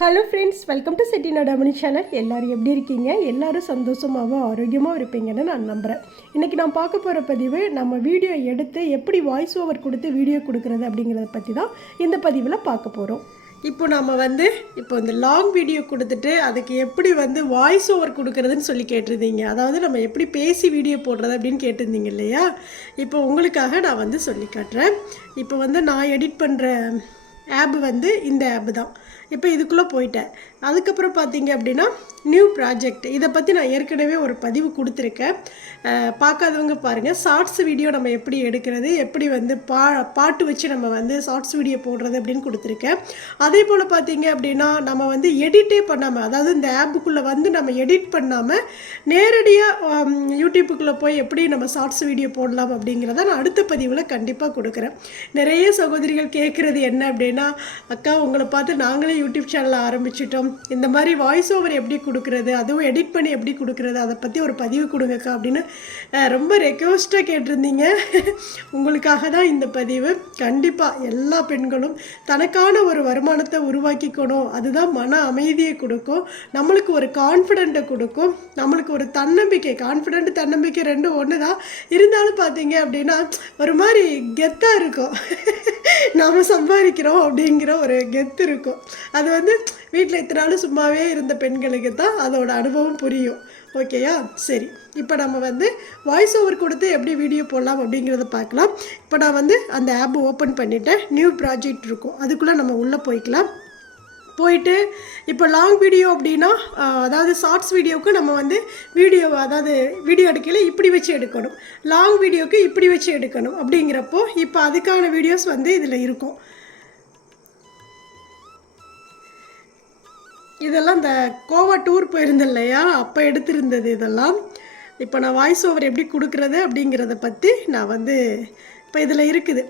Hello friends welcome to செட்டினோட நடாமணி channel எல்லோரும் எப்படி இருக்கீங்க? எல்லோரும் சந்தோஷமாகவும் ஆரோக்கியமாக இருப்பீங்கன்னு நான் நம்புகிறேன் இன்றைக்கி நான் பார்க்க போகிற பதிவு நம்ம வீடியோ எடுத்து எப்படி வாய்ஸ் ஓவர் கொடுத்து வீடியோ கொடுக்குறது அப்படிங்கிறத பற்றி தான் இந்த பதிவில் பார்க்க போகிறோம் இப்போ நம்ம வந்து இப்போ இந்த லாங் வீடியோ கொடுத்துட்டு அதுக்கு எப்படி வந்து வாய்ஸ் ஓவர் கொடுக்குறதுன்னு சொல்லி கேட்டிருந்தீங்க. அதாவது நம்ம எப்படி பேசி வீடியோ போடுறது அப்படின்னு கேட்டிருந்தீங்க இல்லையா? இப்போ உங்களுக்காக நான் வந்து சொல்லி காட்டுறேன். இப்போ வந்து நான் எடிட் பண்ணுற ஆப் வந்து இந்த ஆப் தான். இப்போ இதுக்குள்ளே போயிட்டேன். அதுக்கப்புறம் பார்த்தீங்க அப்படின்னா நியூ ப்ராஜெக்ட் இதை பற்றி நான் ஏற்கனவே ஒரு பதிவு கொடுத்துருக்கேன். பார்க்காதவங்க பாருங்கள் ஷார்ட்ஸ் வீடியோ நம்ம எப்படி எடுக்கிறது எப்படி வந்து பா பாட்டு வச்சு நம்ம வந்து ஷார்ட்ஸ் வீடியோ போடுறது அப்படின்னு கொடுத்துருக்கேன். அதே போல் பார்த்தீங்க அப்படின்னா நம்ம வந்து எடிட்டே பண்ணாமல் அதாவது இந்த ஆப்புக்குள்ளே வந்து நம்ம எடிட் பண்ணாமல் நேரடியாக யூடியூப்புக்குள்ளே போய் எப்படி நம்ம ஷார்ட்ஸ் வீடியோ போடலாம் அப்படிங்கிறத நான் அடுத்த பதிவில் கண்டிப்பாக கொடுக்குறேன். நிறைய சகோதரிகள் கேட்குறது என்ன அப்படின்னா அக்கா உங்களை பார்த்து நாங்கள் யூடியூப் சேனல் ஆரம்பிச்சிட்டோம். இந்த மாதிரி வாய்ஸ் ஓவர் எப்படி கொடுக்குறது அதுவும் எடிட் பண்ணி எப்படி கொடுக்குறது அதை பற்றி ஒரு பதிவு கொடுங்கக்கா அப்படின்னு ரொம்ப ரெக்வஸ்ட்டாக கேட்டிருந்தீங்க. உங்களுக்காக தான் இந்த பதிவு. கண்டிப்பாக எல்லா பெண்களும் தனக்கான ஒரு வருமானத்தை உருவாக்கிக்கணும். அதுதான் மன அமைதியை கொடுக்கும். நம்மளுக்கு ஒரு கான்ஃபிடென்ட்டை கொடுக்கும். நம்மளுக்கு ஒரு தன்னம்பிக்கை கான்ஃபிடென்ட் தன்னம்பிக்கை ரெண்டும் ஒன்று தான் இருந்தாலும் பார்த்தீங்க அப்படின்னா ஒரு மாதிரி கெத்தாக இருக்கும். நாம் சம்பாதிக்கிறோம் அப்படிங்கிற ஒரு கெத்து இருக்கும். அது வந்து வீட்டில் இத்தனை நாள் சும்மாவே இருந்த பெண்களுக்கு தான் அதோட அனுபவம் புரியும். ஓகேயா சரி. இப்போ நம்ம வந்து வாய்ஸ் ஓவர் கொடுத்து எப்படி வீடியோ போடலாம் அப்படிங்கிறத பார்க்கலாம். இப்போ நான் வந்து அந்த ஆப் ஓப்பன் பண்ணிவிட்டேன் நியூ ப்ராஜெக்ட் இருக்கும். அதுக்குள்ளே நம்ம உள்ளே போய்க்கலாம். போயிட்டு இப்போ லாங் வீடியோ அப்படின்னா அதாவது ஷார்ட்ஸ் வீடியோவுக்கு நம்ம வந்து வீடியோ அதாவது வீடியோ எடுக்கையில் இப்படி வச்சு எடுக்கணும். லாங் வீடியோவுக்கு இப்படி வச்சு எடுக்கணும் அப்படிங்கிறப்போ இப்போ அதுக்கான வீடியோஸ் வந்து இதில் இருக்கும். இதெல்லாம் இந்த கோவா டூர் போயிருந்தேன் இல்லையா அப்போ எடுத்திருந்தது இதெல்லாம். இப்போ நான் வாய்ஸ் ஓவர் எப்படி கொடுக்குறது அப்படிங்கிறத பற்றி நான் வந்து இப்போ இதில் இருக்குது.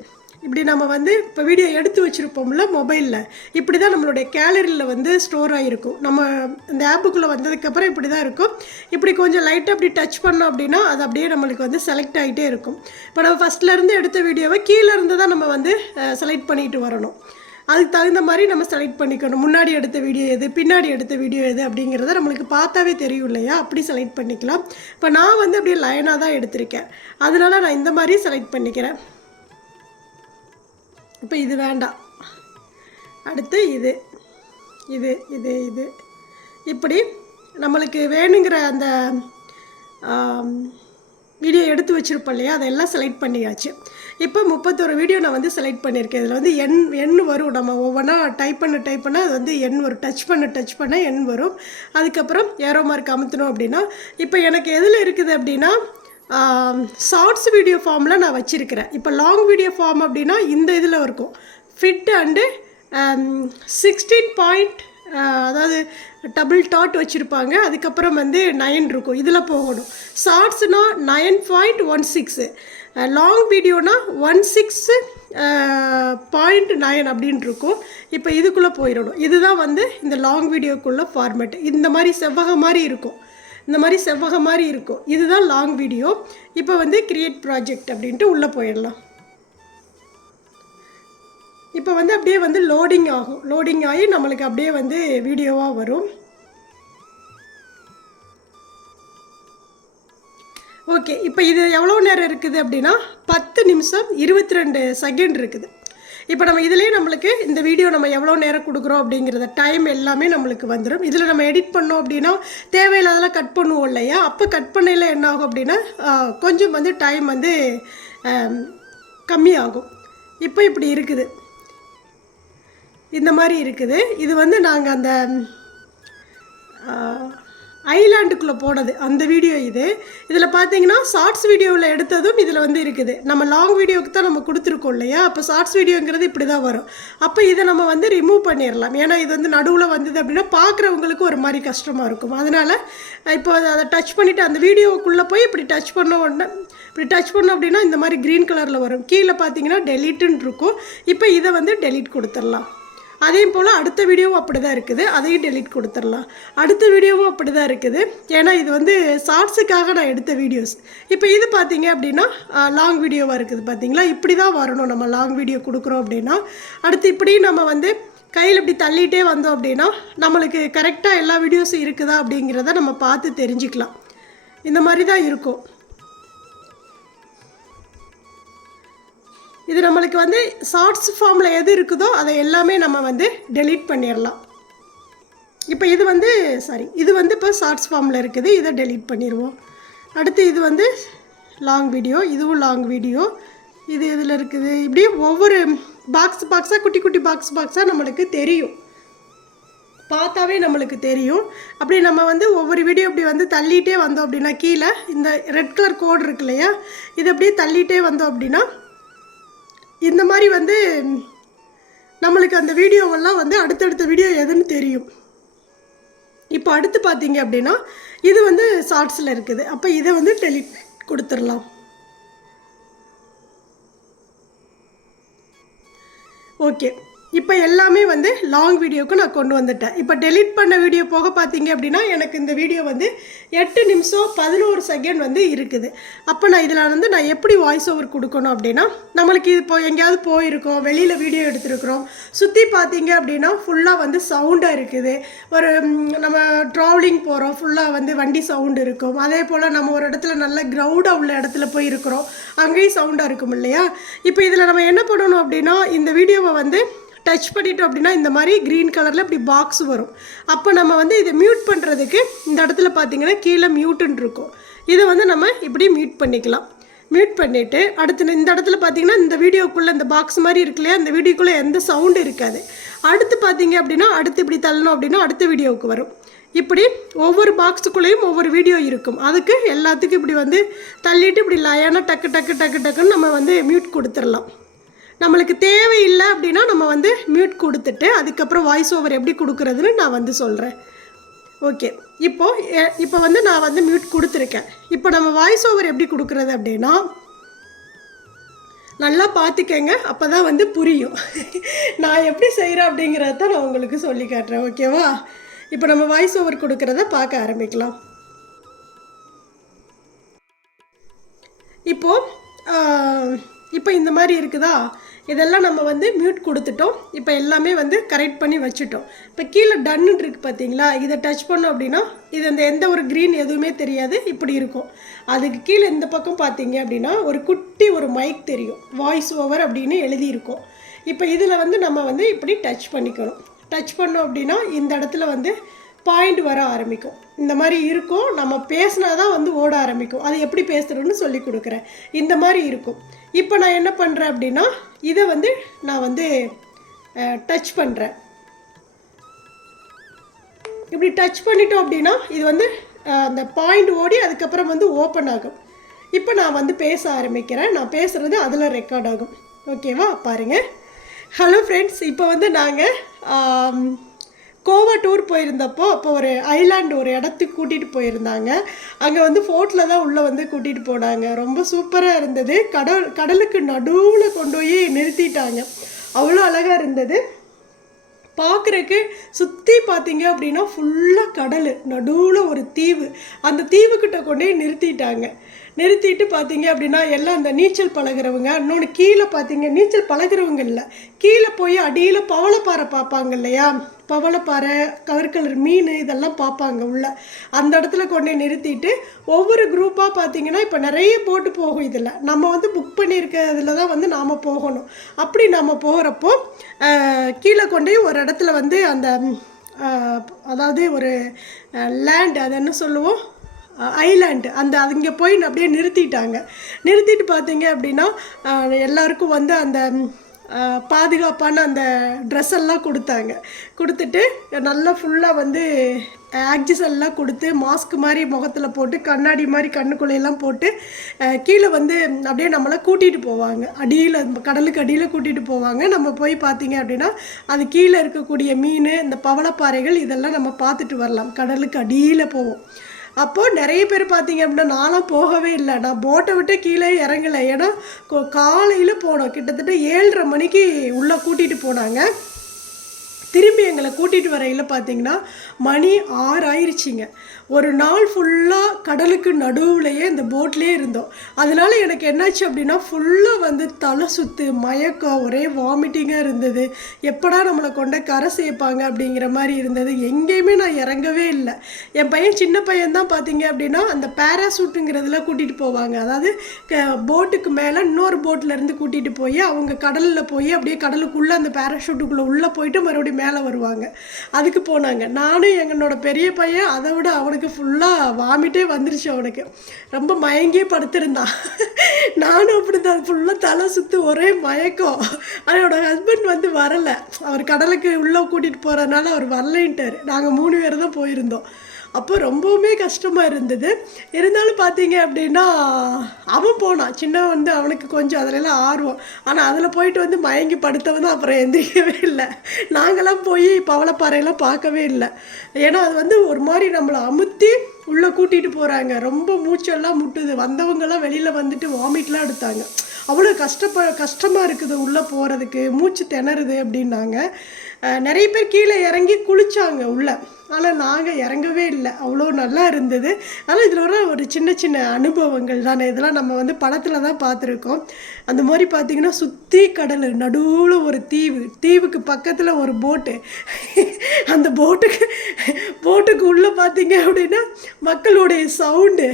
இப்படி நம்ம வந்து இப்போ வீடியோ எடுத்து வச்சுருப்போம்ல மொபைலில் இப்படி தான் நம்மளுடைய கேலரியில் வந்து ஸ்டோர் ஆகிருக்கும். நம்ம இந்த ஆப்புக்குள்ளே வந்ததுக்கப்புறம் இப்படி தான் இருக்கும். இப்படி கொஞ்சம் லைட்டாக அப்படி டச் பண்ணோம் அப்படின்னா அது அப்படியே நம்மளுக்கு வந்து செலக்ட் ஆகிட்டே இருக்கும். இப்போ நம்ம ஃபஸ்ட்லேருந்து எடுத்த வீடியோவை கீழே இருந்து தான் நம்ம வந்து செலக்ட் பண்ணிட்டு வரணும். அதுக்கு தகுந்த மாதிரி நம்ம செலக்ட் பண்ணிக்கணும். முன்னாடி எடுத்த வீடியோ எது பின்னாடி எடுத்த வீடியோ எது அப்படிங்கிறத நம்மளுக்கு பார்த்தாவே தெரியும் இல்லையா? அப்படி செலக்ட் பண்ணிக்கலாம். இப்போ நான் வந்து அப்படியே லைனாக தான் எடுத்திருக்கேன். அதனால நான் இந்த மாதிரி செலக்ட் பண்ணிக்கிறேன். இப்போ இது வேண்டாம். அடுத்து இது. இது இது இது. இப்படி நம்மளுக்கு வேணுங்கிற அந்த வீடியோ எடுத்து வச்சுருப்போம் இல்லையா? அதெல்லாம் செலக்ட் பண்ணியாச்சு. இப்போ முப்பத்தொரு வீடியோ நான் வந்து செலக்ட் பண்ணியிருக்கேன். இதில் வந்து எண் எண் வரும். நம்ம ஒவ்வொன்றா டைப் பண்ண டைப் பண்ண அது வந்து எண் வரும். டச் பண்ண டச் பண்ண எண் வரும். அதுக்கப்புறம் ஏரோ மார்க் அமுத்தணும் அப்படின்னா இப்போ எனக்கு எதில் இருக்குது அப்படின்னா ஷார்ட்ஸ் வீடியோ ஃபார்மில் நான் வச்சுருக்கிறேன். இப்போ லாங் வீடியோ ஃபார்ம் அப்படின்னா இந்த இதில் இருக்கும். ஃபிட் அண்டு சிக்ஸ்டீன் பாயிண்ட் அதாவது டபுள் டாட் வச்சுருப்பாங்க. அதுக்கப்புறம் வந்து நயன் இருக்கும். இதில் போகணும். ஷார்ட்ஸ்னால் nine point one six long வீடியோனால் one six point nine அப்படின்னு இருக்கும் இப்போ இதுக்குள்ளே போயிடணும். இதுதான் வந்து இந்த லாங் வீடியோக்குள்ள ஃபார்மேட் இந்த மாதிரி செவ்வக மாதிரி இருக்கும். இந்த மாதிரி செவ்வக மாதிரி இருக்கும். இதுதான் லாங் வீடியோ இப்போ வந்து கிரியேட் ப்ராஜெக்ட் அப்படின்ட்டு உள்ளே போயிடலாம். இப்போ வந்து அப்படியே வந்து லோடிங் ஆகும். லோடிங் ஆகி நம்மளுக்கு அப்படியே வந்து வீடியோவாக வரும். ஓகே இப்போ இது எவ்வளோ நேரம் இருக்குது அப்படின்னா பத்து நிமிஷம் இருபத்தி ரெண்டு செகண்ட் இருக்குது. இப்போ நம்ம இதுலேயே நம்மளுக்கு இந்த வீடியோ நம்ம எவ்வளோ நேரம் கொடுக்குறோம் அப்படிங்கிறத டைம் எல்லாமே நம்மளுக்கு வந்துடும் இதில் நம்ம எடிட் பண்ணோம் அப்படின்னா தேவையில்லாதெல்லாம் கட் பண்ணுவோம் இல்லையா? அப்போ கட் பண்ணையில் என்ன ஆகும் அப்படின்னா கொஞ்சம் வந்து டைம் வந்து கம்மியாகும். இப்போ இப்படி இருக்குது. இந்த மாதிரி இருக்குது. இது வந்து நாங்கள் அந்த ஐலாண்டுக்குள்ளே போனது. அந்த வீடியோ இது. இதில் பார்த்தீங்கன்னா ஷார்ட்ஸ் வீடியோவில் எடுத்ததும் இதில் வந்து இருக்குது. நம்ம லாங் வீடியோவுக்கு தான் நம்ம கொடுத்துருக்கோம் இல்லையா? அப்போ ஷார்ட்ஸ் வீடியோங்கிறது இப்படி தான் வரும். அப்போ இதை நம்ம வந்து ரிமூவ் பண்ணிடலாம். ஏன்னா இது வந்து நடுவில் வந்தது அப்படின்னா பார்க்குறவங்களுக்கு ஒரு மாதிரி கஷ்டமாக இருக்கும். அதனால் இப்போ அதை டச் பண்ணிவிட்டு அந்த வீடியோவுக்குள்ளே போய் இப்படி டச் பண்ண உடனே இப்படி டச் பண்ணோம் அப்படின்னா இந்த மாதிரி க்ரீன் கலரில் வரும். கீழே பார்த்தீங்கன்னா டெலிட்டுன்னு இருக்கும். இப்போ இதை வந்து டெலீட் கொடுத்துடலாம். அதே போல் அடுத்த வீடியோவும் அப்படி தான் இருக்குது. அதையும் டெலிட் கொடுத்துடலாம். அடுத்த வீடியோவும் அப்படி தான் இருக்குது. ஏன்னா இது வந்து ஷார்ட்ஸுக்காக நான் எடுத்த வீடியோஸ் இப்போ இது பார்த்தீங்க அப்படின்னா லாங் வீடியோவாக இருக்குது பார்த்தீங்களா இப்படி தான் வரணும். நம்ம லாங் வீடியோ கொடுக்குறோம் அப்படின்னா அடுத்து இப்படி நம்ம வந்து கையில் இப்படி தள்ளிகிட்டே வந்தோம் அப்படின்னா நம்மளுக்கு கரெக்டாக எல்லா வீடியோஸும் இருக்குதா அப்படிங்கிறத நம்ம பார்த்து தெரிஞ்சுக்கலாம். இந்த மாதிரி தான் இருக்கும். இது நம்மளுக்கு வந்து ஷார்ட்ஸ் ஃபார்மில் எது இருக்குதோ அதை எல்லாமே நம்ம வந்து டெலீட் பண்ணிடலாம். இப்போ இது வந்து சாரி இது வந்து இப்போ ஷார்ட்ஸ் ஃபார்மில் இருக்குது. இதை டெலீட் பண்ணிடுவோம். அடுத்து இது வந்து லாங் வீடியோ இதுவும் லாங் வீடியோ இது இதில் இருக்குது? இப்படி ஒவ்வொரு பாக்ஸ் பாக்ஸாக குட்டி குட்டி பாக்ஸ் பாக்ஸாக நம்மளுக்கு தெரியும். பார்த்தாவே நம்மளுக்கு தெரியும். அப்படி நம்ம வந்து ஒவ்வொரு வீடியோ இப்படி வந்து தள்ளிகிட்டே வந்தோம் அப்படின்னா கீழே இந்த ரெட் கலர் கோடு இருக்கு இல்லையா? இது அப்படியே தள்ளிகிட்டே வந்தோம் அப்படின்னா இந்த மாதிரி வந்து நம்மளுக்கு அந்த வீடியோவெல்லாம் வந்து அடுத்தடுத்த வீடியோ எதுன்னு தெரியும். இப்போ அடுத்து பார்த்தீங்க அப்படின்னா இது வந்து ஷார்ட்ஸில் இருக்குது. அப்போ இதை வந்து டெலிட் கொடுத்துடலாம். ஓகே. இப்போ எல்லாமே வந்து லாங் வீடியோவுக்கு நான் கொண்டு வந்துட்டேன். இப்போ டெலீட் பண்ண வீடியோ போக பார்த்தீங்க அப்படின்னா எனக்கு இந்த வீடியோ வந்து எட்டு நிமிஷம் பதினோரு செகண்ட் வந்து இருக்குது. அப்போ நான் இதில் வந்து நான் எப்படி வாய்ஸ் ஓவர் கொடுக்கணும் அப்படின்னா நம்மளுக்கு இது இப்போ எங்கேயாவது போயிருக்கோம் வெளியில் வீடியோ எடுத்திருக்கிறோம். சுற்றி பார்த்தீங்க அப்படின்னா ஃபுல்லாக வந்து சவுண்டாக இருக்குது. ஒரு நம்ம ட்ராவலிங் போகிறோம் ஃபுல்லாக வந்து வண்டி சவுண்டு இருக்கும். அதே போல் நம்ம ஒரு இடத்துல நல்ல க்ரௌடாக உள்ள இடத்துல போய் இருக்கிறோம் அங்கேயும் சவுண்டாக இருக்கும் இல்லையா? இப்போ இதில் நம்ம என்ன பண்ணணும் அப்படின்னா இந்த வீடியோவை வந்து டச் பண்ணிட்டோம் அப்படின்னா இந்த மாதிரி க்ரீன் கலரில் இப்படி பாக்ஸ் வரும். அப்போ நம்ம வந்து இதை மியூட் பண்ணுறதுக்கு இந்த இடத்துல பார்த்தீங்கன்னா கீழே மியூட்டுன்னு இருக்கும். இதை வந்து நம்ம இப்படி மியூட் பண்ணிக்கலாம். மியூட் பண்ணிவிட்டு அடுத்து இந்த இடத்துல பார்த்தீங்கன்னா இந்த வீடியோக்குள்ளே இந்த பாக்ஸ் மாதிரி இருக்கு இல்லையா? வீடியோக்குள்ளே எந்த சவுண்டு இருக்காது. அடுத்து பார்த்தீங்க அப்படின்னா அடுத்து இப்படி தள்ளணும் அப்படின்னா அடுத்த வீடியோவுக்கு வரும். இப்படி ஒவ்வொரு பாக்ஸுக்குள்ளேயும் ஒவ்வொரு வீடியோ இருக்கும். அதுக்கு எல்லாத்துக்கும் இப்படி வந்து தள்ளிட்டு இப்படி லயனாக டக்கு டக்கு டக்கு டக்குன்னு நம்ம வந்து மியூட் கொடுத்துடலாம். நம்மளுக்கு தேவையில்லை அப்படின்னா நம்ம வந்து மியூட் கொடுத்துட்டு அதுக்கப்புறம் வாய்ஸ் ஓவர் எப்படி கொடுக்குறதுன்னு நான் வந்து சொல்கிறேன் ஓகே இப்போது எ- இப்போ வந்து நான் வந்து மியூட் கொடுத்துருக்கேன். இப்போ நம்ம வாய்ஸ் ஓவர் எப்படி கொடுக்குறது அப்படின்னா நல்லா பார்த்துக்கங்க அப்போ தான் வந்து புரியும். நான் எப்படி செய்கிறேன் அப்படிங்கிறத தான் நான் உங்களுக்கு சொல்லி காட்டுறேன். ஓகேவா இப்போ நம்ம வாய்ஸ் ஓவர் கொடுக்குறத பார்க்க ஆரம்பிக்கலாம். இப்போது இப்போ இந்த மாதிரி இருக்குதா? இதெல்லாம் நம்ம வந்து மியூட் கொடுத்துட்டோம். இப்போ எல்லாமே வந்து கரெக்ட் பண்ணி வச்சுட்டோம். இப்போ கீழே டன்னு இருக்குது பார்த்தீங்களா இதை டச் பண்ணோம் அப்படின்னா இது அந்த எந்த ஒரு க்ரீன் எதுவுமே தெரியாது. இப்படி இருக்கும். அதுக்கு கீழே இந்த பக்கம் பார்த்தீங்க அப்படின்னா ஒரு குட்டி ஒரு மைக் தெரியும். வாய்ஸ் ஓவர் அப்படின்னு எழுதியிருக்கோம். இப்போ இதில் வந்து நம்ம வந்து இப்படி டச் பண்ணிக்கணும். டச் பண்ணோம் அப்படின்னா இந்த இடத்துல வந்து பாயிண்ட் வர ஆரம்பிக்கும். இந்த மாதிரி இருக்கும். நம்ம பேசினா தான் வந்து ஓட ஆரம்பிக்கும். அது எப்படி பேசுகிறோன்னு சொல்லி கொடுக்குறேன். இந்த மாதிரி இருக்கும். இப்போ நான் என்ன பண்ணுறேன் அப்படின்னா இதை வந்து நான் வந்து டச் பண்ணுறேன் இப்படி டச் பண்ணிட்டோம் அப்படின்னா இது வந்து அந்த பாயிண்ட் ஓடி அதுக்கப்புறம் வந்து ஓப்பன் ஆகும். இப்போ நான் வந்து பேச ஆரம்பிக்கிறேன். நான் பேசுகிறது அதில் ரெக்கார்ட் ஆகும். ஓகேவா பாருங்கள் ஹலோ ஃப்ரெண்ட்ஸ் இப்போ வந்து நாங்கள் கோவா டூர் போயிருந்தப்போ அப்போ ஒரு ஐலாண்டு ஒரு இடத்துக்கு கூட்டிகிட்டு போயிருந்தாங்க. அங்கே வந்து ஃபோர்ட்டில் தான் உள்ளே வந்து கூட்டிகிட்டு போனாங்க. ரொம்ப சூப்பராக இருந்தது. கடல் கடலுக்கு நடுவில் கொண்டு போய் நிறுத்திட்டாங்க. அவ்வளோ அழகாக இருந்தது. பார்க்குறக்கு சுற்றி பார்த்தீங்க அப்படின்னா ஃபுல்லாக கடல். நடுவில் ஒரு தீவு. அந்த தீவுக்கிட்ட கொண்டு போய் நிறுத்திட்டாங்க. நிறுத்திட்டு பார்த்தீங்க அப்படின்னா எல்லாம் அந்த நீச்சல் பழகுறவங்க. இன்னொன்று கீழே பார்த்தீங்க நீச்சல் பழகிறவங்க இல்லை. கீழே போய் அடியில் பவளப்பாறை பார்ப்பாங்க இல்லையா? பவளப்பாறை கலர் கலர் மீன் இதெல்லாம் பார்ப்பாங்க உள்ள. அந்த இடத்துல கொண்டு போய் நிறுத்திட்டு ஒவ்வொரு குரூப்பாக பார்த்தீங்கன்னா இப்போ நிறைய போட்டு போகும் இதில். நம்ம வந்து புக் பண்ணியிருக்கிறதுல தான் வந்து நாம் போகணும். அப்படி நம்ம போகிறப்போ கீழே கொண்டு ஒரு இடத்துல வந்து அந்த அதாவது ஒரு லேண்ட் அது என்ன சொல்லுவோம்? ஐலாண்டு அந்த அங்கே போய் அப்படியே நிறுத்திட்டாங்க. நிறுத்திட்டு பார்த்தீங்க அப்படின்னா எல்லாருக்கும் வந்து அந்த பாதுகாப்பான அந்த ட்ரெஸ் எல்லாம் கொடுத்தாங்க. கொடுத்துட்டு நல்லா ஃபுல்லாக வந்து ஆக்சிஜன் எல்லாம் கொடுத்து மாஸ்க் மாதிரி முகத்தில் போட்டு கண்ணாடி மாதிரி கண்ணுக்குள்ளையெல்லாம் போட்டு கீழே வந்து அப்படியே நம்மளை கூட்டிகிட்டு போவாங்க. அடியில் கடலுக்கு அடியில் கூட்டிகிட்டு போவாங்க. நம்ம போய் பார்த்தீங்க அப்படின்னா அது கீழே இருக்கக்கூடிய மீன் இந்த பவளப்பாறைகள் இதெல்லாம் நம்ம பார்த்துட்டு வரலாம். கடலுக்கு அடியில் போவோம். அப்போது நிறைய பேர் பார்த்தீங்க அப்படின்னா நானும் போகவே இல்லை. நான் போட்டை விட்டு கீழே இறங்கலை. ஏன்னா காலையில் போனோம். கிட்டத்தட்ட ஏழரை மணிக்கு உள்ளே கூட்டிகிட்டு போனாங்க. திரும்பி எங்களை கூட்டிகிட்டு வரையில் பார்த்தீங்கன்னா மணி ஆறு ஆயிடுச்சிங்க ஒரு நாள் ஃபுல்லாக கடலுக்கு நடுவுலையே இந்த போட்லேயே இருந்தோம். அதனால எனக்கு என்னாச்சு அப்படின்னா ஃபுல்லாக வந்து தலை சுற்று மயக்கம் ஒரே வாமிட்டிங்காக இருந்தது. எப்படா நம்மளை கொண்ட கரை சேர்ப்பாங்க அப்படிங்கிற மாதிரி இருந்தது. எங்கேயுமே நான் இறங்கவே இல்லை. என் பையன் சின்ன பையன் தான் பார்த்தீங்க அப்படின்னா அந்த பேராசூட்டுங்கிறதுல கூட்டிகிட்டு போவாங்க. அதாவது போட்டுக்கு மேலே இன்னொரு போட்டில் இருந்து கூட்டிகிட்டு போய் அவங்க கடலில் போய் அப்படியே கடலுக்குள்ளே அந்த பேராஷூட்டுக்குள்ளே உள்ளே போயிட்டு மறுபடியும் மேலே வருவாங்க. அதுக்கு போனாங்க. நானும் எங்களோட பெரிய பையன் அதை விட அவனுக்கு ஃபுல்லாக வாமிட்டே வந்துருச்சு அவனுக்கு. ரொம்ப மயங்கியே படுத்திருந்தான். நானும் அப்படி தான் ஃபுல்லாக தலை சுற்று ஒரே மயக்கம். ஆனால் என்னோட ஹஸ்பண்ட் வந்து வரலை. அவர் கடலுக்கு உள்ளே கூட்டிகிட்டு போகிறதுனால அவர் வரலைன்ட்டார். நாங்கள் மூணு பேர் தான் போயிருந்தோம். அப்போ ரொம்பவுமே கஷ்டமாக இருந்தது. இருந்தாலும் பார்த்தீங்க அப்படின்னா அவன் போனான். சின்னவன் வந்து அவனுக்கு கொஞ்சம் அதிலெல்லாம் ஆர்வம். ஆனால் அதில் போயிட்டு வந்து மயங்கி படுத்தவன் தான் அப்புறம் எந்திரிக்கவே இல்லை. நாங்களாம் போய் பவளப்பாறையெல்லாம் பார்க்கவே இல்லை. ஏன்னா அது வந்து ஒரு மாதிரி நம்மளை அமுத்தி உள்ளே கூட்டிகிட்டு போகிறாங்க ரொம்ப மூச்செல்லாம் முட்டுது. வந்தவங்கெல்லாம் வெளியில் வந்துட்டு வாமிட்லாம் எடுத்தாங்க. அவ்வளோ கஷ்டப்ப கஷ்டமாக இருக்குது உள்ளே போகிறதுக்கு மூச்சு திணறுது அப்படின்னாங்க. நிறைய பேர் கீழே இறங்கி குளித்தாங்க உள்ளே. ஆனால் நாங்கள் இறங்கவே இல்லை. அவ்வளோ நல்லா இருந்தது. ஆனால் இதில் வர ஒரு சின்ன சின்ன அனுபவங்கள் தானே. இதெல்லாம் நம்ம வந்து படத்தில் தான் பார்த்துருக்கோம். அந்த மாதிரி பார்த்தீங்கன்னா சுற்றி கடல் நடுவில் ஒரு தீவு. தீவுக்கு பக்கத்தில் ஒரு போட்டு. அந்த போட்டுக்கு போட்டுக்கு உள்ளே பார்த்தீங்க அப்படின்னா மக்களுடைய சவுண்டு.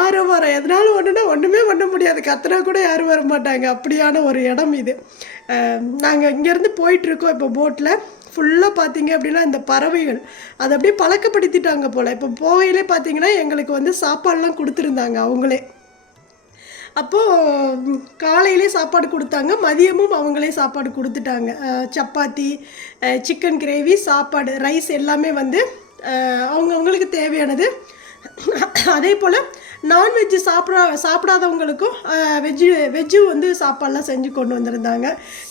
ஆரவாரம். எதனாலும் ஒன்றுனா ஒன்றுமே பண்ண முடியாது. கத்துனா கூட யாரும் வர மாட்டாங்க அப்படியான ஒரு இடம் இது. நாங்கள் இங்கேருந்து போயிட்டுருக்கோம் இப்போ போட்டில் ஃபுல்லாக பார்த்தீங்க அப்படின்னா இந்த பறவைகள். அதை அப்படியே பழக்கப்படுத்திட்டாங்க போல். இப்போ போகையிலே பார்த்தீங்கன்னா எங்களுக்கு வந்து சாப்பாடெலாம் கொடுத்துருந்தாங்க அவங்களே. அப்போது காலையிலே சாப்பாடு கொடுத்தாங்க மதியமும் அவங்களே சாப்பாடு கொடுத்துட்டாங்க. சப்பாத்தி சிக்கன் கிரேவி சாப்பாடு ரைஸ் எல்லாமே வந்து அவங்கவுங்களுக்கு தேவையானது. அதே போல் நான்வெஜ் சாப்பிடா சாப்பிடாதவங்களுக்கும் வெஜ்ஜு வெஜ்ஜு வந்து சாப்பாடெலாம் செஞ்சு கொண்டு வந்திருந்தாங்க.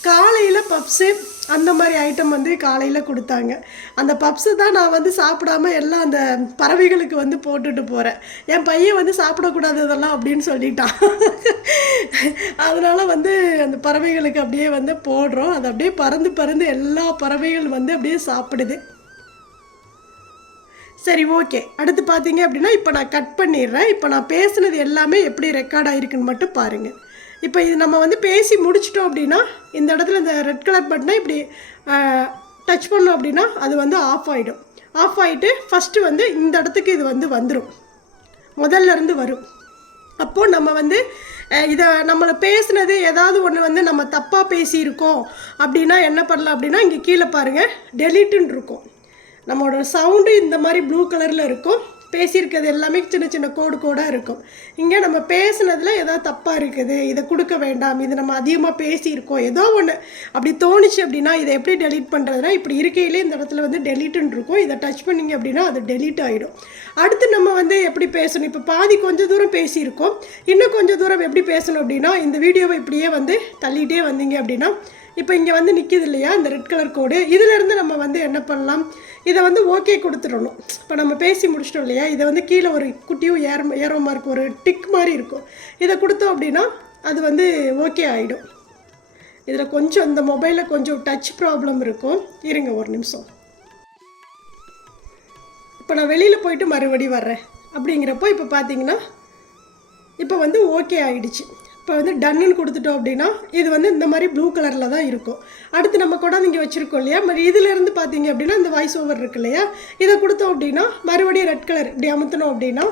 காலையில் பப்ஸு அந்த மாதிரி ஐட்டம் வந்து காலையில் கொடுத்தாங்க. அந்த பப்ஸு தான் நான் வந்து சாப்பிடாம எல்லாம் அந்த பறவைகளுக்கு வந்து போட்டுட்டு போகிறேன் என் பையன் வந்து சாப்பிடக்கூடாது இதெல்லாம் அப்படின்னு சொல்லிட்டான். அதனால் வந்து அந்த பறவைகளுக்கு அப்படியே வந்து போடுறோம். அது அப்படியே பறந்து பறந்து எல்லா பறவைகள் வந்து அப்படியே சாப்பிடுது. சரி ஓகே அடுத்து பார்த்தீங்க அப்படின்னா இப்போ நான் கட் பண்ணிடுறேன். இப்போ நான் பேசுனது எல்லாமே எப்படி ரெக்கார்ட் ஆகிருக்குன்னு மட்டும் பாருங்கள் இப்போ இது நம்ம வந்து பேசி முடிச்சிட்டோம் அப்படின்னா இந்த இடத்துல இந்த ரெட் கலர் பட்டனை இப்படி டச் பண்ணோம் அப்படின்னா அது வந்து ஆஃப் ஆகிடும் ஆஃப் ஆகிட்டு ஃபஸ்ட்டு வந்து இந்த இடத்துக்கு இது வந்து வந்துடும் முதல்ல இருந்து வரும். அப்போது நம்ம வந்து இதை நம்மளை பேசுனது ஏதாவது ஒன்று வந்து நம்ம தப்பாக பேசியிருக்கோம் அப்படின்னா என்ன பண்ணலாம் அப்படின்னா இங்கே கீழே பாருங்கள் டெலிட்டுன்னு இருக்கும். நம்மளோட சவுண்டு இந்த மாதிரி ப்ளூ கலரில் இருக்கும். பேசியிருக்கிறது எல்லாமே சின்ன சின்ன கோடு கோடாக இருக்கும். இங்கே நம்ம பேசுனதில் ஏதாவது தப்பாக இருக்குது இதை கொடுக்க வேண்டாம் இது நம்ம அதிகமாக பேசியிருக்கோம் ஏதோ ஒன்று அப்படி தோணுச்சு அப்படின்னா இதை எப்படி டெலீட் பண்ணுறதுனா இப்படி இருக்கையிலே இந்த இடத்துல வந்து டெலீட்டுன்னு இருக்கும். இதை டச் பண்ணிங்க அப்படின்னா அது டெலீட் ஆகிடும் அடுத்து நம்ம வந்து எப்படி பேசணும்? இப்போ பாதி கொஞ்சம் தூரம் பேசியிருக்கோம். இன்னும் கொஞ்சம் தூரம் எப்படி பேசணும் அப்படின்னா இந்த வீடியோவை இப்படியே வந்து தள்ளிகிட்டே வந்தீங்க அப்படின்னா இப்போ இங்கே வந்து நிற்கிது இல்லையா இந்த ரெட் கலர் கோடு இதிலேருந்து நம்ம வந்து என்ன பண்ணலாம்? இதை வந்து ஓகே கொடுத்துடணும். இப்போ நம்ம பேசி முடிச்சிட்டோம் இல்லையா? இதை வந்து கீழே ஒரு குட்டியும் ஏற ஏரோ மார்க் ஒரு டிக் மாதிரி இருக்கும். இதை கொடுத்தோம் அப்படின்னா அது வந்து ஓகே ஆகிடும் இதில் கொஞ்சம் இந்த மொபைலில் கொஞ்சம் டச் ப்ராப்ளம் இருக்கும். இருங்க ஒரு நிமிஷம். இப்போ நான் வெளியில் போயிட்டு மறுபடி வர்றேன். அப்படிங்கிறப்போ இப்போ பார்த்தீங்கன்னா இப்போ வந்து ஓகே ஆகிடுச்சு இப்போ வந்து டன்னுன்னு கொடுத்துட்டோம் அப்படின்னா இது வந்து இந்த மாதிரி ப்ளூ கலரில் தான் இருக்கும். அடுத்து நம்ம கூட இங்கே வச்சுருக்கோம் இல்லையா? மாதிரி இதிலேருந்து பார்த்தீங்க அப்படின்னா இந்த வாய்ஸ் ஓவர் இருக்கு இல்லையா? இதை கொடுத்தோம் அப்படின்னா மறுபடியும் ரெட் கலர் இப்படி அமுத்தினோம் அப்படின்னா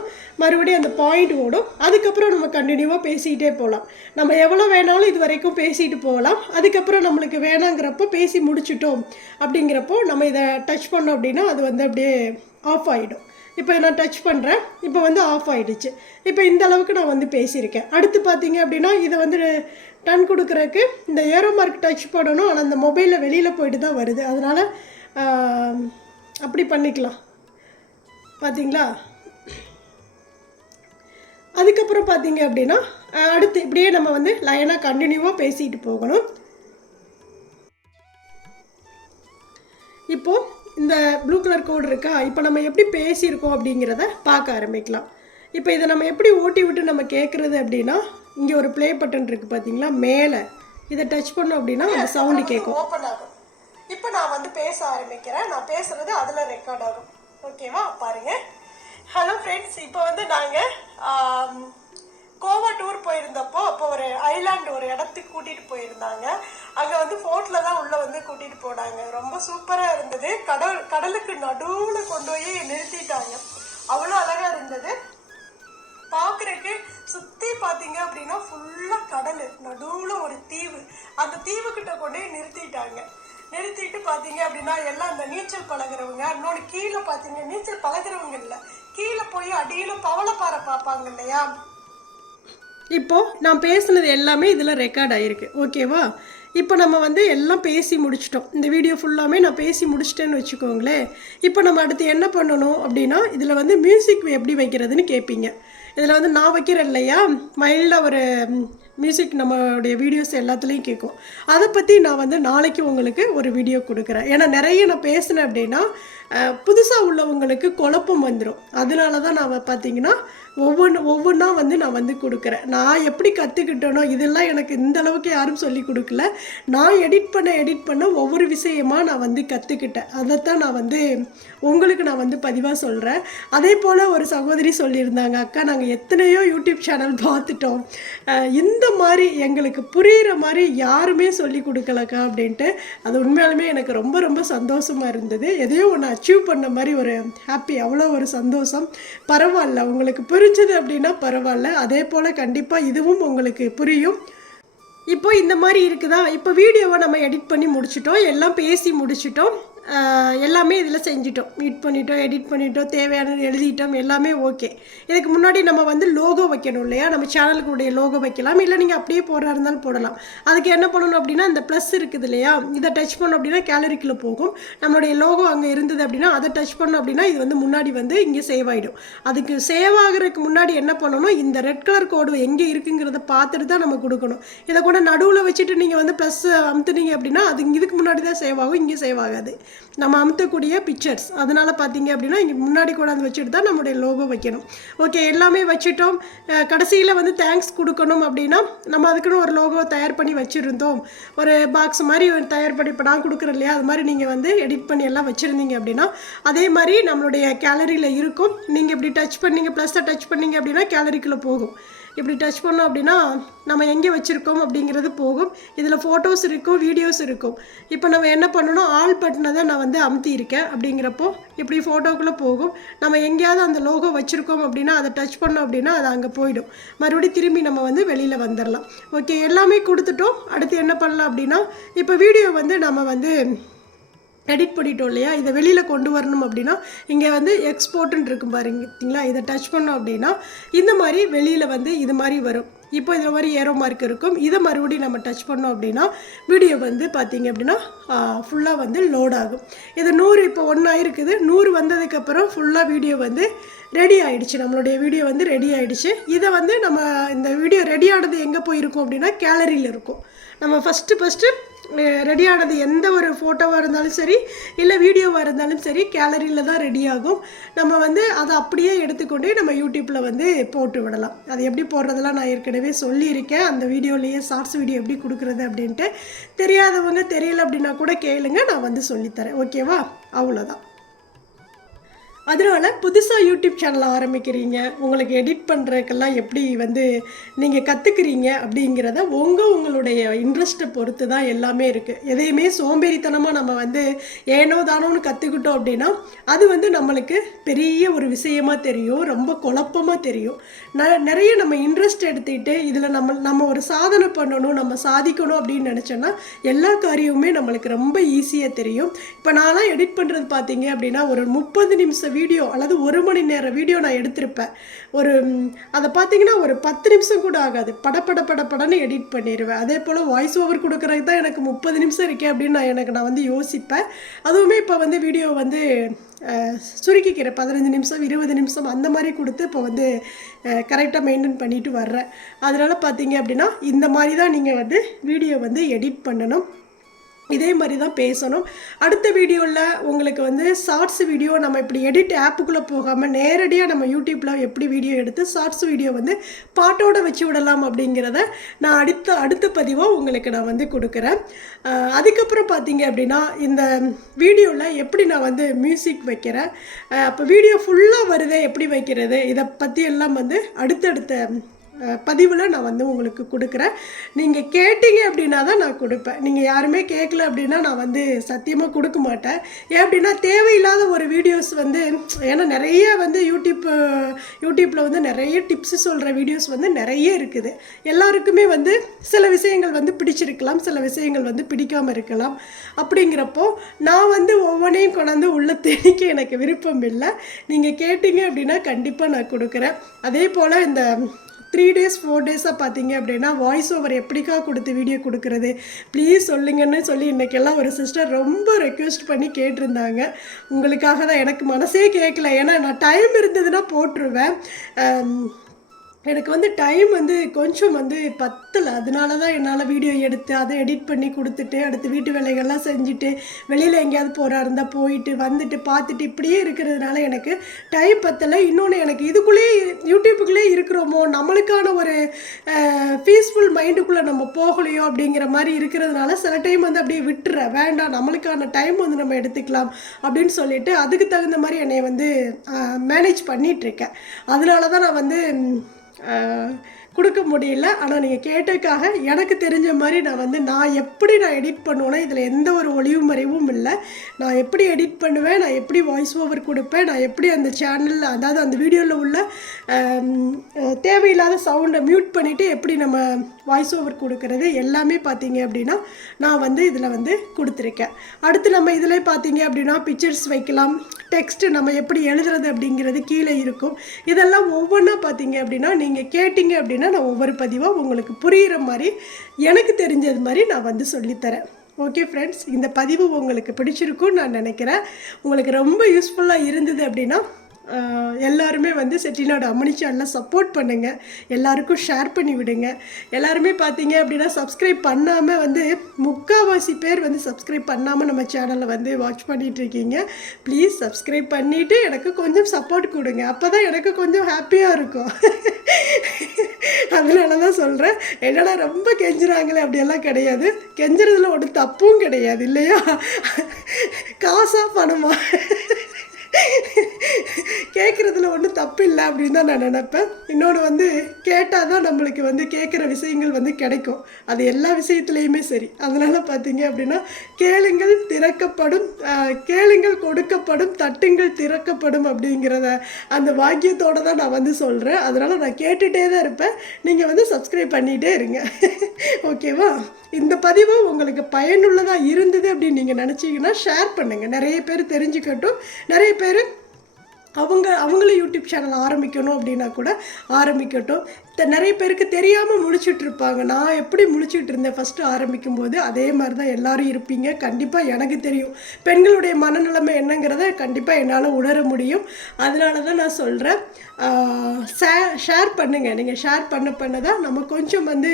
மறுபடியும் அந்த பாயிண்ட் ஓடும். அதுக்கப்புறம் நம்ம கண்டினியூவாக பேசிக்கிட்டே போகலாம். நம்ம எவ்வளோ வேணாலும் இது வரைக்கும் பேசிட்டு போகலாம். அதுக்கப்புறம் நம்மளுக்கு வேணாங்கிறப்போ பேசி முடிச்சிட்டோம் அப்படிங்கிறப்போ நம்ம இதை டச் பண்ணோம் அப்படின்னா அது வந்து அப்படியே ஆஃப் ஆகிடும் இப்போ நான் டச் பண்ணுறேன் இப்போ வந்து ஆஃப் ஆகிடுச்சு இப்போ இந்த அளவுக்கு நான் வந்து பேசியிருக்கேன். அடுத்து பார்த்தீங்க அப்படின்னா இதை வந்து டன் கொடுக்குறதுக்கு இந்த ஏரோ மார்க் டச் பண்ணணும். ஆனால் அந்த மொபைலில் வெளியில் போயிட்டு தான் வருது. அதனால் அப்படி பண்ணிக்கலாம். பார்த்தீங்களா? அதுக்கப்புறம் பார்த்தீங்க அப்படின்னா அடுத்து இப்படியே நம்ம வந்து லைனாக கண்டினியூவாக பேசிட்டு போகணும். இப்போது இந்த ப்ளூ கலர் கோடு இருக்கா? இப்போ நம்ம எப்படி பேசியிருக்கோம் அப்படிங்கிறத பார்க்க ஆரம்பிக்கலாம். இப்போ இதை நம்ம எப்படி ஓட்டி விட்டு நம்ம கேட்குறது அப்படின்னா இங்கே ஒரு ப்ளே பட்டன் இருக்குது பார்த்தீங்களா மேலே. இதை டச் பண்ணோம் அப்படின்னா அந்த சவுண்டு கேட்கும். ஓப்பன் ஆகும். இப்போ நான் வந்து பேச ஆரம்பிக்கிறேன். நான் பேசுறது அதில் ரெக்கார்ட் ஆகும். ஓகேவா பாருங்க. ஹலோ ஃப்ரெண்ட்ஸ் இப்போ வந்து நாங்கள் கோவா டூர் போயிருந்தப்போ அப்போ ஒரு ஐலாண்டு ஒரு இடத்துக்கு கூட்டிட்டு போயிருந்தாங்க. அங்க வந்து போட்ல தான் உள்ள வந்து கூட்டிட்டு போனாங்க. ரொம்ப சூப்பரா இருந்தது. கடல் கடலுக்கு நடுவுல கொண்டு போய் நிறுத்திட்டாங்க. அவ்வளோ அழகா இருந்தது. பாக்குறதுக்கு சுத்தி பாத்தீங்க அப்படின்னா ஃபுல்லா கடல் நடுவுல ஒரு தீவு. அந்த தீவு கிட்ட கொண்டு போய் நிறுத்திட்டாங்க. நிறுத்திட்டு பாத்தீங்க அப்படின்னா எல்லாம் அந்த நீச்சல் பழகுறவங்க இன்னொன்று கீழே பாத்தீங்க நீச்சல் பழகிறவங்க இல்லை. கீழே போய் அடியில பவளப்பாறை பார்ப்பாங்க இல்லையா? இப்போ நான் பேசுனது எல்லாமே இதில் ரெக்கார்ட் ஆகிருக்கு ஓகேவா இப்போ நம்ம வந்து எல்லாம் பேசி முடிச்சிட்டோம். இந்த வீடியோ ஃபுல்லாமே நான் பேசி முடிச்சிட்டேன்னு வச்சுக்கோங்களேன். இப்போ நம்ம அடுத்து என்ன பண்ணணும் அப்படின்னா இதில் வந்து மியூசிக் எப்படி வைக்கிறதுன்னு கேட்பீங்க இதில் வந்து நான் வைக்கிறேன் இல்லையா? மைல்டாக ஒரு மியூசிக் நம்மளுடைய வீடியோஸ் எல்லாத்துலேயும் கேட்கும் அதை பற்றி நான் வந்து நாளைக்கு உங்களுக்கு ஒரு வீடியோ கொடுக்குறேன். ஏன்னா நிறைய நான் பேசினேன் அப்படின்னா புதுசாக உள்ளவங்களுக்கு குழப்பம் வந்துடும் அதனால தான் நான் பார்த்தீங்கன்னா ஒவ்வொன்று ஒவ்வொன்றா வந்து நான் வந்து கொடுக்குறேன். நான் எப்படி கற்றுக்கிட்டேனோ இதெல்லாம் எனக்கு இந்த அளவுக்கு யாரும் சொல்லி கொடுக்கல. நான் எடிட் பண்ண எடிட் பண்ண ஒவ்வொரு விஷயமா நான் வந்து கற்றுக்கிட்டேன் அதைத்தான் நான் வந்து உங்களுக்கு நான் வந்து பதிவாக சொல்கிறேன் அதே போல் ஒரு சகோதரி சொல்லியிருந்தாங்க அக்கா நாங்கள் எத்தனையோ யூடியூப் சேனல் பார்த்துட்டோம் இந்த மாதிரி எங்களுக்கு புரிகிற மாதிரி யாருமே சொல்லி கொடுக்கலக்கா? அப்படின்ட்டு அது உண்மையாலுமே எனக்கு ரொம்ப ரொம்ப சந்தோஷமாக இருந்தது. எதையோ ஒன்று அச்சீவ் பண்ண மாதிரி ஒரு ஹாப்பி அவ்வளோ ஒரு சந்தோஷம். பரவாயில்ல உங்களுக்கு புரிஞ்சது அப்படின்னா பரவாயில்ல. அதே போல் கண்டிப்பாக இதுவும் உங்களுக்கு புரியும். இப்போ இந்த மாதிரி இருக்குதா? இப்போ வீடியோவை நம்ம எடிட் பண்ணி முடிச்சிட்டோம். எல்லாம் பேசி முடிச்சிட்டோம். எல்லாமே இதில் செஞ்சிட்டோம். மீட் பண்ணிட்டோம் எடிட் பண்ணிட்டோம் தேவையானது எழுதிட்டோம் எல்லாமே ஓகே இதுக்கு முன்னாடி நம்ம வந்து லோகோ வைக்கணும் இல்லையா? நம்ம சேனலுக்குடைய லோகோ வைக்கலாம் இல்லை நீங்கள் அப்படியே போடுறா இருந்தாலும் போடலாம். அதுக்கு என்ன பண்ணணும் அப்படின்னா இந்த ப்ளஸ் இருக்குது இல்லையா? இதை டச் பண்ணோம் அப்படின்னா கேலரிக்குள்ளே போகும். நம்மளுடைய லோகோ அங்கே இருந்தது அப்படின்னா அதை டச் பண்ணோம் அப்படின்னா இது வந்து முன்னாடி வந்து இங்கே சேவ் ஆகிடும் அதுக்கு சேவ் ஆகிறதுக்கு முன்னாடி என்ன பண்ணணும்? இந்த ரெட் கலர் கோடு எங்கே இருக்குங்கிறத பார்த்துட்டு தான் நம்ம கொடுக்கணும். இதை கூட நடுவில் வச்சுட்டு நீங்கள் வந்து ப்ளஸ் அமுத்துனீங்க அப்படின்னா அது இதுக்கு முன்னாடி தான் சேவ் ஆகும் இங்கே சேவ் ஆகாது. நம்ம அமுத்தக்கூடிய பிக்சர்ஸ் அதனால் பார்த்தீங்க அப்படின்னா இங்கே முன்னாடி கொண்டாந்து வச்சுட்டு தான் நம்மளுடைய லோகோ வைக்கணும். ஓகே எல்லாமே வச்சுட்டோம். கடைசியில் வந்து தேங்க்ஸ் கொடுக்கணும் அப்படின்னா நம்ம அதுக்குன்னு ஒரு லோகோ தயார் பண்ணி வச்சுருந்தோம். ஒரு பாக்ஸ் மாதிரி ஒரு தயார் பண்ணி இப்போ நான் கொடுக்குறேன் இல்லையா? அது மாதிரி நீங்கள் வந்து எடிட் பண்ணி எல்லாம் வச்சுருந்தீங்க அப்படின்னா அதே மாதிரி நம்மளுடைய கேலரியில் இருக்கும். நீங்கள் இப்படி டச் பண்ணீங்க ப்ளஸ்ஸை டச் பண்ணீங்க அப்படின்னா கேலரிக்குள்ளே போகும். இப்படி டச் பண்ணோம் அப்படின்னா நம்ம எங்கே வச்சுருக்கோம் அப்படிங்கிறது போகும். இதில் ஃபோட்டோஸ் இருக்கும் வீடியோஸ் இருக்கும். இப்போ நம்ம என்ன பண்ணணும் ஆல் பட்டனை தான் நான் வந்து அமுத்தி இருக்கேன் அப்படிங்கிறப்போ இப்படி ஃபோட்டோக்குள்ளே போகும். நம்ம எங்கேயாவது அந்த லோகோ வச்சுருக்கோம் அப்படின்னா அதை டச் பண்ணோம் அப்படின்னா அது அங்கே போயிடும். மறுபடியும் திரும்பி நம்ம வந்து வெளியில் வந்துடலாம் ஓகே எல்லாமே கொடுத்துட்டோம். அடுத்து என்ன பண்ணலாம் அப்படின்னா இப்போ வீடியோ வந்து நம்ம வந்து எடிட் பண்ணிட்டோம் இல்லையா? இதை வெளியில் கொண்டு வரணும் அப்படின்னா இங்கே வந்து எக்ஸ்போர்ட்டுன்னு இருக்கும் பாருங்க இதை டச் பண்ணோம் அப்படின்னா இந்த மாதிரி வெளியில் வந்து இது மாதிரி வரும். இப்போ இதில் மாதிரி ஏரோ மார்க் இருக்கும். இதை மறுபடியும் நம்ம டச் பண்ணோம் அப்படின்னா வீடியோ வந்து பார்த்தீங்க அப்படின்னா ஃபுல்லாக வந்து லோட் ஆகும். இது நூறு இப்போ ஒன்றா இருக்குது நூறு வந்ததுக்கப்புறம் ஃபுல்லாக வீடியோ வந்து ரெடி ஆகிடுச்சு நம்மளுடைய வீடியோ வந்து ரெடி ஆகிடுச்சு இதை வந்து நம்ம இந்த வீடியோ ரெடி ஆனது எங்கே போயிருக்கும் அப்படின்னா கேலரியில் இருக்கும். நம்ம ஃபஸ்ட்டு ஃபஸ்ட்டு ரெடி ஆனது எந்த ஒரு ஃபோட்டோவாக இருந்தாலும் சரி இல்லை வீடியோவாக இருந்தாலும் சரி கேலரியில் தான் ரெடி ஆகும் நம்ம வந்து அதை அப்படியே எடுத்துக்கொண்டே நம்ம யூடியூப்பில் வந்து போட்டு விடலாம். அது எப்படி போடுறதெல்லாம் நான் ஏற்கனவே சொல்லியிருக்கேன். அந்த வீடியோலேயே ஷார்ட்ஸ் வீடியோ எப்படி கொடுக்குறது அப்படின்ட்டு தெரியாதவங்க தெரியல அப்படின்னா கூட கேளுங்க நான் வந்து சொல்லித்தரேன். ஓகேவா? அவ்வளோதான் அதனால புதுசாக யூடியூப் சேனல் ஆரம்பிக்கிறீங்க உங்களுக்கு எடிட் பண்ணுறதுக்கெல்லாம் எப்படி வந்து நீங்கள் கற்றுக்குறீங்க அப்படிங்கிறத உங்கள் உங்களுடைய இன்ட்ரெஸ்ட்டை பொறுத்து தான் எல்லாமே இருக்குது எதையுமே சோம்பேறித்தனமாக நம்ம வந்து ஏனோ தானோன்னு கற்றுக்கிட்டோம் அப்படின்னா அது வந்து நம்மளுக்கு பெரிய ஒரு விஷயமா தெரியும் ரொம்ப குழப்பமாக தெரியும். ந நிறைய நம்ம இன்ட்ரெஸ்ட் எடுத்துக்கிட்டு இதில் நம்ம நம்ம ஒரு சாதனை பண்ணணும் நம்ம சாதிக்கணும் அப்படின்னு நினச்சோன்னா எல்லா காரியமுமே நம்மளுக்கு ரொம்ப ஈஸியாக தெரியும். இப்போ நான்லாம் எடிட் பண்ணுறது பார்த்தீங்க அப்படின்னா ஒரு முப்பது நிமிஷம் வீடியோ அல்லது ஒரு மணி நேர வீடியோ நான் எடுத்திருப்பேன். ஒரு அதை பார்த்தீங்கன்னா ஒரு பத்து நிமிஷம் கூட ஆகாது. படப்பட படப்படன்னு எடிட் பண்ணிடுவேன் அதே போல் வாய்ஸ் ஓவர் கொடுக்குறதுக்கு தான் எனக்கு முப்பது நிமிஷம் இருக்கே அப்படின்னு நான் எனக்கு நான் வந்து யோசிப்பேன். அதுவுமே இப்போ வந்து வீடியோ வந்து சுருக்கிக்கிற சுருக்கிக்கிறேன் பதினஞ்சு நிமிஷம் இருபது நிமிஷம் அந்த மாதிரி கொடுத்து இப்போ வந்து கரெக்டாக மெயின்டைன் பண்ணிட்டு வர்றேன். அதனால் பார்த்தீங்க அப்படின்னா இந்த மாதிரி தான் நீங்கள் வந்து வீடியோ வந்து எடிட் பண்ணணும். இதே மாதிரி தான் பேசணும். அடுத்த வீடியோவில் உங்களுக்கு வந்து ஷார்ட்ஸ் வீடியோ நம்ம இப்படி எடிட் ஆப்புக்குள்ளே போகாமல் நேரடியாக நம்ம யூடியூப்பில் எப்படி வீடியோ எடுத்து ஷார்ட்ஸ் வீடியோ வந்து பாட்டோட வச்சு விடலாம் அப்படிங்கிறத நான் அடுத்த அடுத்த பதிவாக உங்களுக்கு நான் வந்து கொடுக்குறேன். அதுக்கப்புறம் பார்த்தீங்க அப்படின்னா இந்த வீடியோவில் எப்படி நான் வந்து மியூசிக் வைக்கிறேன். அப்போ வீடியோ ஃபுல்லாக வருதே எப்படி வைக்கிறது? இதை பற்றி எல்லாம் வந்து அடுத்தடுத்த பதிவில் நான் வந்து உங்களுக்கு கொடுக்குறேன். நீங்கள் கேட்டீங்க அப்படின்னா தான் நான் கொடுப்பேன். நீங்கள் யாருமே கேட்கல அப்படின்னா நான் வந்து சத்தியமாக கொடுக்க மாட்டேன். ஏன் அப்படின்னா தேவையில்லாத ஒரு வீடியோஸ் வந்து ஏன்னா நிறைய வந்து யூடியூப் யூடியூப்பில் வந்து நிறைய டிப்ஸ் சொல்கிற வீடியோஸ் வந்து நிறைய இருக்குது. எல்லாருக்குமே வந்து சில விஷயங்கள் வந்து பிடிச்சிருக்கலாம் சில விஷயங்கள் வந்து பிடிக்காமல் இருக்கலாம். அப்படிங்கிறப்போ நான் வந்து ஒவ்வொன்றையும் கொண்டாந்து உள்ள தேடிக்க எனக்கு விருப்பம் இல்லை. நீங்கள் கேட்டீங்க அப்படின்னா கண்டிப்பாக நான் கொடுக்குறேன். அதே போல் இந்த த்ரீ டேஸ் ஃபோர் டேஸாக பார்த்தீங்க அப்படின்னா வாய்ஸ் ஓவர் எப்படிக்கா கொடுத்து வீடியோ கொடுக்குறது? ப்ளீஸ் சொல்லுங்கன்னு சொல்லி இன்றைக்கெல்லாம் ஒரு சிஸ்டர் ரொம்ப ரெக்வெஸ்ட் பண்ணி கேட்டிருந்தாங்க. உங்களுக்காக தான் எனக்கு மனசே கேட்கல ஏன்னா நான் டைம் இருந்ததுன்னா போட்டுருவேன். எனக்கு வந்து டைம் வந்து கொஞ்சம் வந்து பத்தலை. அதனால தான் என்னால் வீடியோ எடுத்து அதை எடிட் பண்ணி கொடுத்துட்டு அடுத்து வீட்டு வேலைகள்லாம் செஞ்சுட்டு வெளியில் எங்கேயாவது போகிறா இருந்தால் போயிட்டு வந்துட்டு பார்த்துட்டு இப்படியே இருக்கிறதுனால எனக்கு டைம் பத்தலை. இன்னொன்று எனக்கு இதுக்குள்ளேயே யூடியூப்புக்குள்ளே இருக்கிறோமோ நம்மளுக்கான ஒரு பீஸ்ஃபுல் மைண்டுக்குள்ளே நம்ம போகலையோ அப்படிங்கிற மாதிரி இருக்கிறதுனால சில டைம் வந்து அப்படியே விட்டுறேன் வேண்டாம் நம்மளுக்கான டைம் வந்து நம்ம எடுத்துக்கலாம் அப்படின்னு சொல்லிட்டு அதுக்கு தகுந்த மாதிரி என்னை வந்து மேனேஜ் பண்ணிகிட்ருக்கேன் அதனால தான் நான் வந்து கொடுக்க முடியல. ஆனால் நீங்கள் கேட்டதுக்காக எனக்கு தெரிஞ்ச மாதிரி நான் வந்து நான் எப்படி நான் எடிட் பண்ணுவேன்னா இதில் எந்த ஒரு ஒளிவு மறைவும் இல்லை. நான் எப்படி எடிட் பண்ணுவேன் நான் எப்படி வாய்ஸ் ஓவர் கொடுப்பேன் நான் எப்படி அந்த சேனலில் அதாவது அந்த வீடியோவில் உள்ள தேவையில்லாத சவுண்டை மியூட் பண்ணிவிட்டு எப்படி நம்ம வாய்ஸ் ஓவர் கொடுக்கறது எல்லாமே பார்த்தீங்க அப்படின்னா நான் வந்து இதில் வந்து கொடுத்துருக்கேன். அடுத்து நம்ம இதில் பார்த்தீங்க அப்படின்னா பிக்சர்ஸ் வைக்கலாம் டெக்ஸ்ட்டு நம்ம எப்படி எழுதுறது அப்படிங்கிறது கீழே இருக்கும். இதெல்லாம் ஒவ்வொன்றா பார்த்தீங்க அப்படின்னா நீங்கள் கேட்டிங்க அப்படின்னா நான் ஒவ்வொரு பதிவாக உங்களுக்கு புரிகிற மாதிரி எனக்கு தெரிஞ்சது மாதிரி நான் வந்து சொல்லித்தரேன். ஓகே ஃப்ரெண்ட்ஸ் இந்த பதிவு உங்களுக்கு பிடிச்சிருக்கும்னு நான் நினைக்கிறேன். உங்களுக்கு ரொம்ப யூஸ்ஃபுல்லாக இருந்தது அப்படின்னா எல்லாருமே வந்து செட்டிநாடு அம்மணி சேனலை சப்போர்ட் பண்ணுங்கள் எல்லாருக்கும் ஷேர் பண்ணி விடுங்க. எல்லாருமே பார்த்தீங்க அப்படின்னா சப்ஸ்கிரைப் பண்ணாமல் வந்து முக்கால்வாசி பேர் வந்து சப்ஸ்கிரைப் பண்ணாமல் நம்ம சேனலை வந்து வாட்ச் பண்ணிகிட்ருக்கீங்க இருக்கீங்க. ப்ளீஸ் சப்ஸ்கிரைப் பண்ணிவிட்டு எனக்கு கொஞ்சம் சப்போர்ட் கொடுங்க. அப்போ தான் எனக்கு கொஞ்சம் ஹாப்பியாக இருக்கும். அதனால தான் சொல்கிறேன் என்னடா ரொம்ப கெஞ்சுறாங்களே அப்படியெல்லாம் கிடையாது. கெஞ்சுறதுல ஒன்றும் தப்பும் கிடையாது இல்லையா? காசா பணமா? கேட்குறதுல ஒன்றும் தப்பு இல்லை அப்படின்னு தான் நான் நினப்பேன். இன்னொன்று வந்து கேட்டால் தான் நம்மளுக்கு வந்து கேட்குற விஷயங்கள் வந்து கிடைக்கும். அது எல்லா விஷயத்துலேயுமே சரி. அதனால் பார்த்தீங்க அப்படின்னா கேளுங்கள் திறக்கப்படும் கேளுங்கள் கொடுக்கப்படும் தட்டுங்கள் திறக்கப்படும் அப்படிங்கிறத அந்த வாக்கியத்தோடு தான் நான் வந்து சொல்கிறேன் அதனால் நான் கேட்டுகிட்டே தான் இருப்பேன். நீங்கள் வந்து சப்ஸ்கிரைப் பண்ணிகிட்டே இருங்க. ஓகேவா இந்த பதிவு உங்களுக்கு பயனுள்ளதாக இருந்தது அப்படின்னு நீங்கள் நினச்சிங்கன்னா ஷேர் பண்ணுங்கள் நிறைய பேர் தெரிஞ்சுக்கட்டும். நிறைய பேர் அவங்க அவங்களும் யூடியூப் சேனல் ஆரம்பிக்கணும் அப்படின்னா கூட ஆரம்பிக்கட்டும். நிறைய பேருக்கு தெரியாமல் முழிச்சிட்டு இருப்பாங்க நான் எப்படி முழிச்சிட்டு இருந்தேன் ஃபஸ்ட்டு ஆரம்பிக்கும் போது அதே மாதிரி தான் எல்லாரும் இருப்பீங்க. கண்டிப்பாக எனக்கு தெரியும். பெண்களுடைய மனநிலைமை என்னங்கிறத கண்டிப்பாக என்னால் உணர முடியும். அதனால தான் நான் சொல்கிறேன் ஷேர் பண்ணுங்கள் நீங்கள் ஷேர் பண்ண பண்ண தான் நம்ம கொஞ்சம் வந்து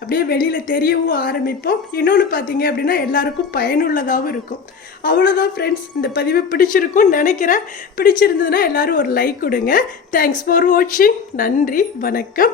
அப்படியே வெளியில் தெரியவும் ஆரம்பிப்போம். இன்னொன்று பார்த்தீங்க அப்படின்னா எல்லாருக்கும் பயனுள்ளதாகவும் இருக்கும். அவ்வளோதான் ஃப்ரெண்ட்ஸ் இந்த பதிவு பிடிச்சிருக்கும்னு நினைக்கிறேன். பிடிச்சிருந்ததுன்னா எல்லாரும் ஒரு லைக் கொடுங்க. தேங்க்ஸ் ஃபார் வாட்சிங் நன்றி. வணக்கம்.